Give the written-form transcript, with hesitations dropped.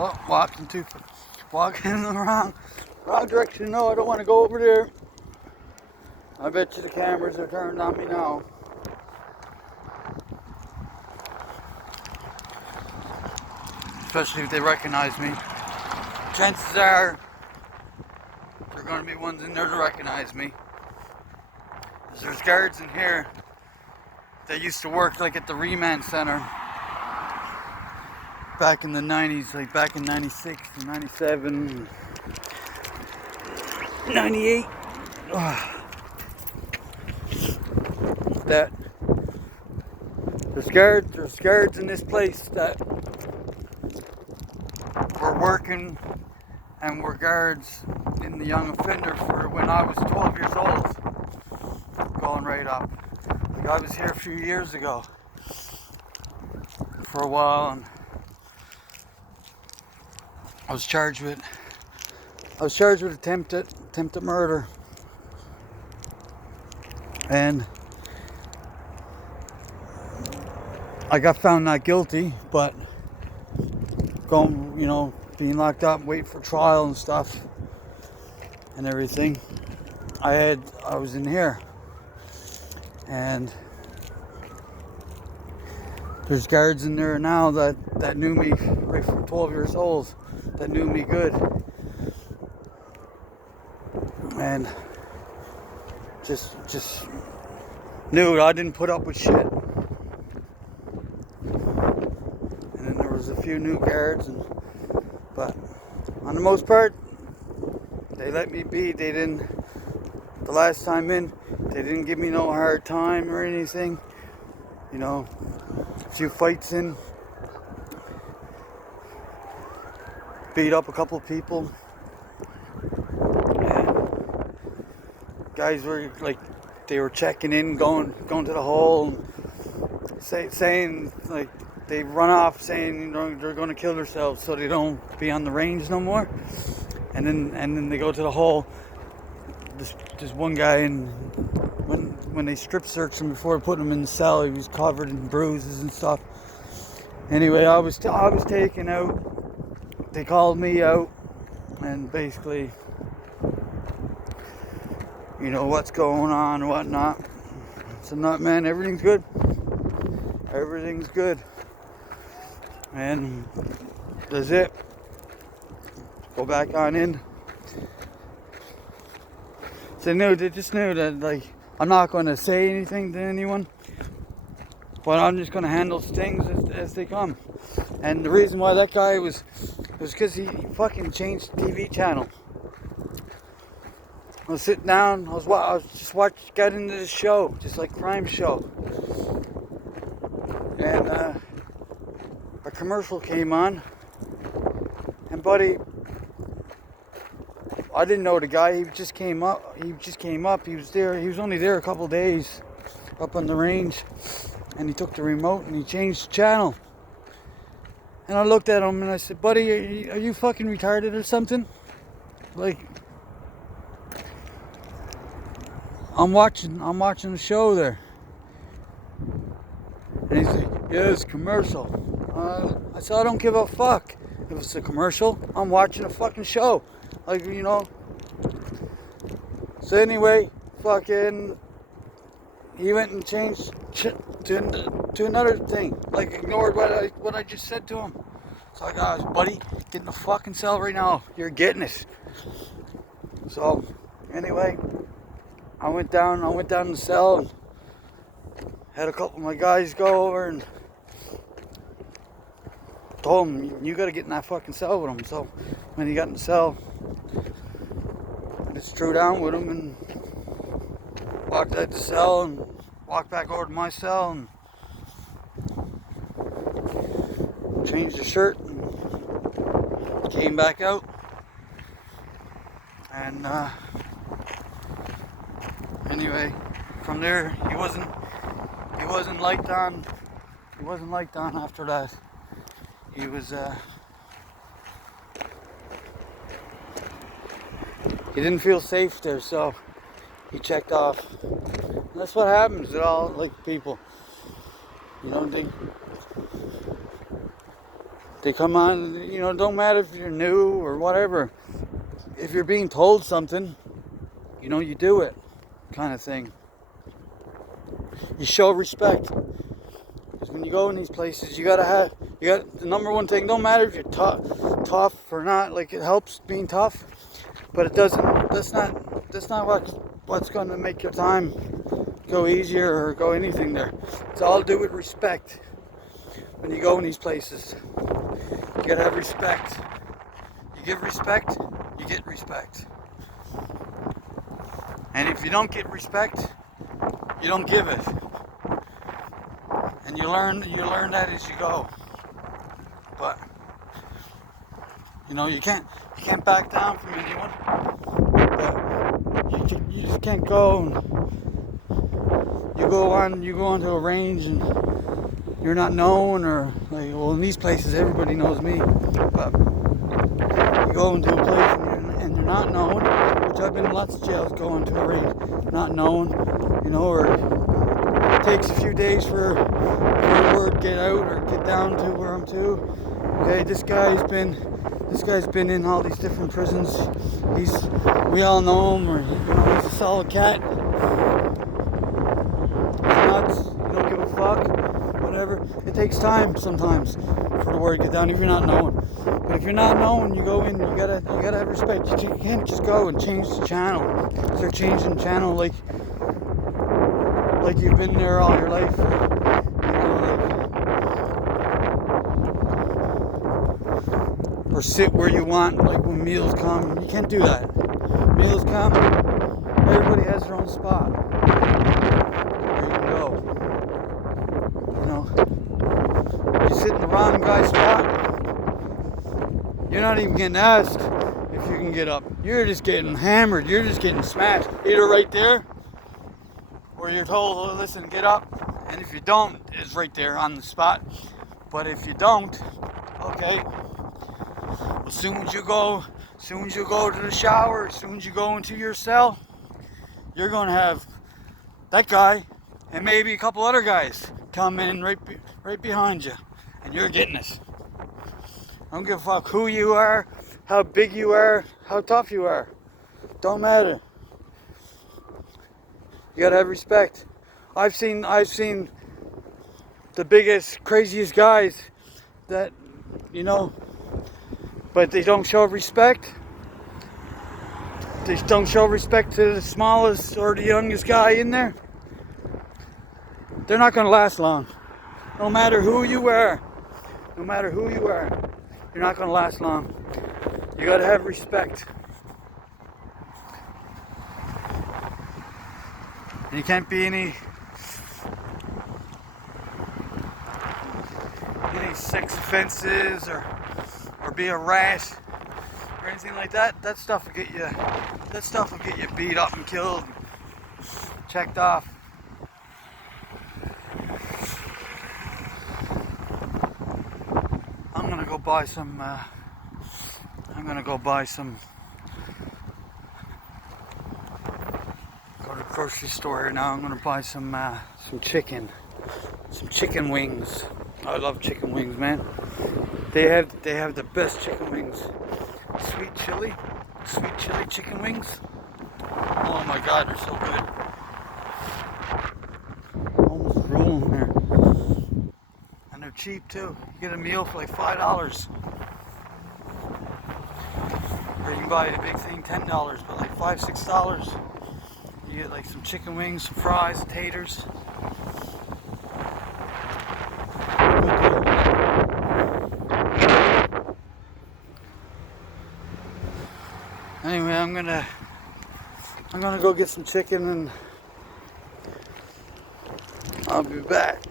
Oh, walking in the wrong direction. No, I don't want to go over there. I bet you the cameras are turned on me now. Especially if they recognize me. Chances are there are going to be ones in there to recognize me. There's guards in here that used to work like at the Remand Center back in the 90s, like back in 96 and 97, 98. That there's guards in this place that were working and were guards in the young offender for when I was 12 years old, going right up. Like I was here a few years ago for a while, and I was charged with attempted murder, and I got found not guilty, but being locked up, waiting for trial and stuff and everything. I was in here, and there's guards in there now that knew me right from 12 years old, that knew me good, and just knew I didn't put up with shit. And then there was a few new guards, but on the most part, they let me be. They didn't. The last time in, they didn't give me no hard time or anything. You know, a few fights in, beat up a couple people. And guys were like, they were checking in, going to the hole, and saying like they run off, saying they're going to kill themselves so they don't be on the range no more. And then they go to the hole. This one guy, and when they strip searched him before putting him in the cell, he was covered in bruises and stuff. Anyway, I was taken out. They called me out, and basically, what's going on and whatnot. So, not man, everything's good. Everything's good, and that's it. Go back on in. So they just knew that, like, I'm not going to say anything to anyone, but I'm just going to handle things as they come. And the reason why that guy was because he fucking changed the TV channel. I was sitting down, I was just got into this show, just like crime show, and a commercial came on, and buddy, I didn't know the guy. He just came up. He was there. He was only there a couple days up on the range, and he took the remote and he changed the channel. And I looked at him and I said, "Buddy, are you fucking retarded or something? Like, I'm watching the show there." And he's like, "Yeah, it's a commercial." I said, "I don't give a fuck if it's a commercial. I'm watching a fucking show." Like, So anyway, fucking, he went and changed to another thing. Like, ignored what I just said to him. So I got, buddy, get in the fucking cell right now. You're getting it. So anyway, I went down in the cell and had a couple of my guys go over and told him, "You gotta get in that fucking cell with him." So when he got in the cell, I just drew down with him and walked out the cell and walked back over to my cell and changed the shirt and came back out. And anyway, from there he wasn't liked on. He wasn't liked on after that. He was he didn't feel safe there, so he checked off. And that's what happens to all, like, people. They come on, you know, don't matter if you're new or whatever. If you're being told something, you know, you do it, kind of thing. You show respect. Because when you go in these places, you got the number one thing, don't matter if you're tough or not, like it helps being tough, but it doesn't, that's not what's going to make your time go easier or go anything there. It's all to do with respect. When you go in these places, you gotta have respect. You give respect, you get respect. And if you don't get respect, you don't give it. And you learn that as you go. But you know, you can't back down from anyone. But you just can't go and you go onto a range and you're not known, or like, well, in these places everybody knows me, but you go into a place and you're not known, which I've been in lots of jails, going to a range not known, you know, or it takes a few days for the word get out or get down to where I'm to. Okay, this guy's been in all these different prisons. We all know him, or you know, he's a solid cat. He's nuts. You don't give a fuck. Whatever. It takes time sometimes for the word to get down if you're not known. But if you're not known, you go in. You gotta have respect. You can't just go and change the channel. Start changing the channel like you've been there all your life. You know, like, or sit where you want. Like when meals come, you can't do that. Meals come. Everybody has their own spot. You sit in the wrong guy's spot, you're not even getting asked if you can get up. You're just getting hammered. You're just getting smashed. Either right there, or you're told, oh, listen, get up. And if you don't, it's right there on the spot. But if you don't, okay. As soon as you go to the shower, as soon as you go into your cell, you're going to have that guy and maybe a couple other guys come in right behind you, and you're getting it. I don't give a fuck who you are, how big you are, how tough you are. Don't matter. You gotta have respect. I've seen the biggest, craziest guys that, you know, but they don't show respect. They don't show respect to the smallest or the youngest guy in there. They're not going to last long. No matter who you are, you're not going to last long. You got to have respect. And you can't be any sex offenses or be a rat or anything like that. That stuff will get you beat up and killed, checked off. I'm gonna go buy some go to the grocery store now. I'm gonna buy some chicken wings. I love chicken wings, man. They have the best chicken wings. Sweet chili chicken wings. Oh my god, they're so good. Almost rolling there. And they're cheap too. You get a meal for like $5. Or you can buy the big thing $10, but like $5, $6. You get like some chicken wings, some fries, taters. Good deal. Anyway, I'm gonna go get some chicken and I'll be back.